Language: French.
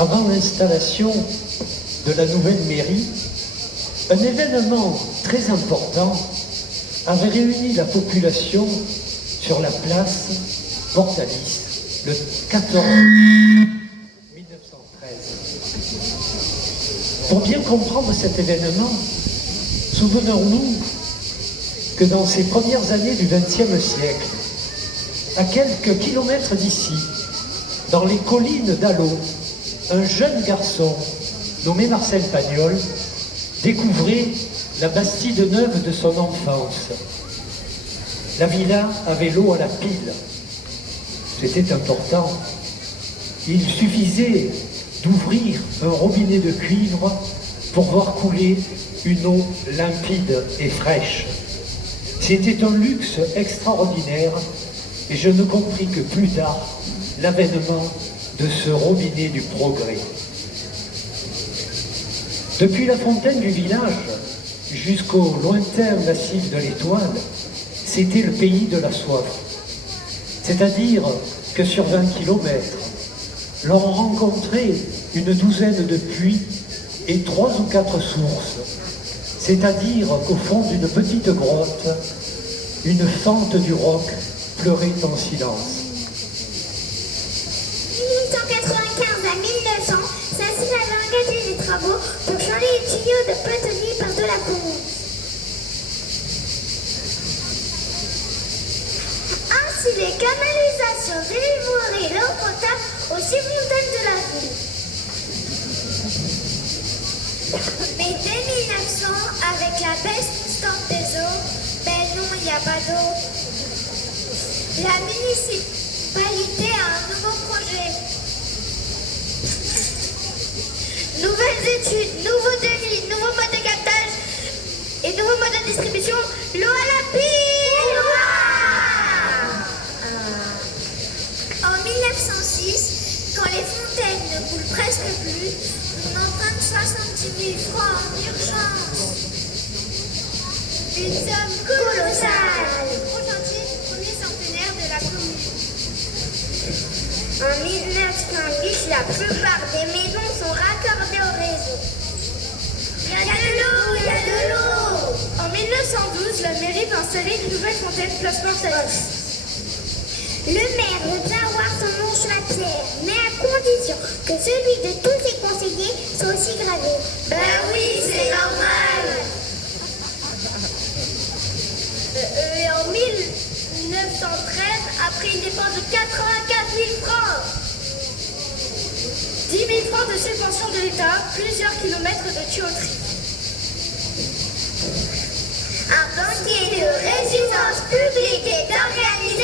avant l'installation de la nouvelle mairie, un événement très important avait réuni la population sur la place Portalis le 14 1913. Pour bien comprendre cet événement, souvenons-nous que dans ces premières années du XXe siècle, à quelques kilomètres d'ici, dans les collines d'Allot, un jeune garçon nommé Marcel Pagnol découvrait la Bastide neuve de son enfance. La villa avait l'eau à la pile. C'était important. Il suffisait d'ouvrir un robinet de cuivre pour voir couler une eau limpide et fraîche. C'était un luxe extraordinaire et je ne compris que plus tard l'avènement de ce robinet du progrès. Depuis la fontaine du village jusqu'au lointain massif de l'Étoile, c'était le pays de la soif. C'est-à-dire que sur 20 kilomètres, l'on rencontrait une douzaine de puits et 3 ou 4 sources. C'est-à-dire qu'au fond d'une petite grotte, une fente du Roc pleurait en silence. 1895 à 1900, Saint-Cyr avait engagé des travaux pour changer les tuyaux de Petonny par de la fonte. Ainsi, les canalisations délivreraient l'eau potable aux 6 fontaines de la ville. Mais dès 1900, avec la baisse constante des eaux, ben non, il n'y a pas d'eau. La municipalité a un nouveau projet. Nouvelles études, nouveaux devis, nouveaux modes de captage et nouveaux modes de distribution. L'eau à la pile! En 1906, quand les fontaines ne coulent presque plus, on emprunte 70 000 francs en urgence. Une somme colossale au chantier du premier centenaire de la commune. En 1908, la plupart des maisons sont raccordées au réseau. Il y a de l'eau, il y a de l'eau. En 1912, la mairie va installer une nouvelle fontaine place Portalis. Le maire veut bien avoir son nom sur la pierre, mais à condition que celui de tous ses conseillers soit aussi gravé. Ben oui, c'est normal. Et en 1913, après une dépense de 84 000 francs, 10 000 francs de subvention de l'État, plusieurs kilomètres de tuyauterie. Un banquier de résistance publique est organisé